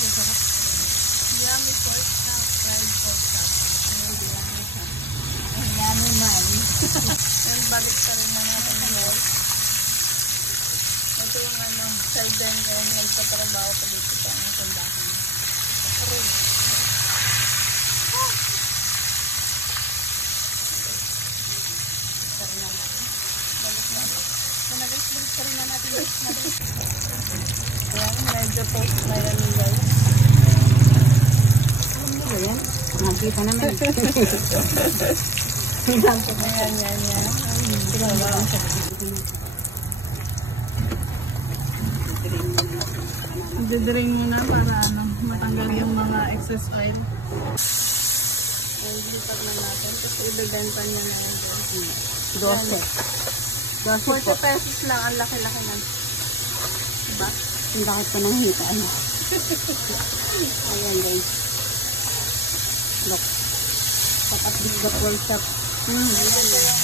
Yummy pork chop, fried pork chop. Yummy man. Yan, balik pa rin na natin ngayon. Ito yung sardine ko yung nagtatrabaho ko dito sa sandahan. Balik pa rin na natin. Ayan, medyo post na yan guys. Ayan, nakita naman. Yan. Didrain muna para matanggal yung mga excess oil. Lipat na natin kasi ibebenta niya na yun. 12 40 pesos lang, ang laki-laki na. Diba? Ang bakit pa nang hitaan. Ayan guys. Look. At least the pork chop. Ayan.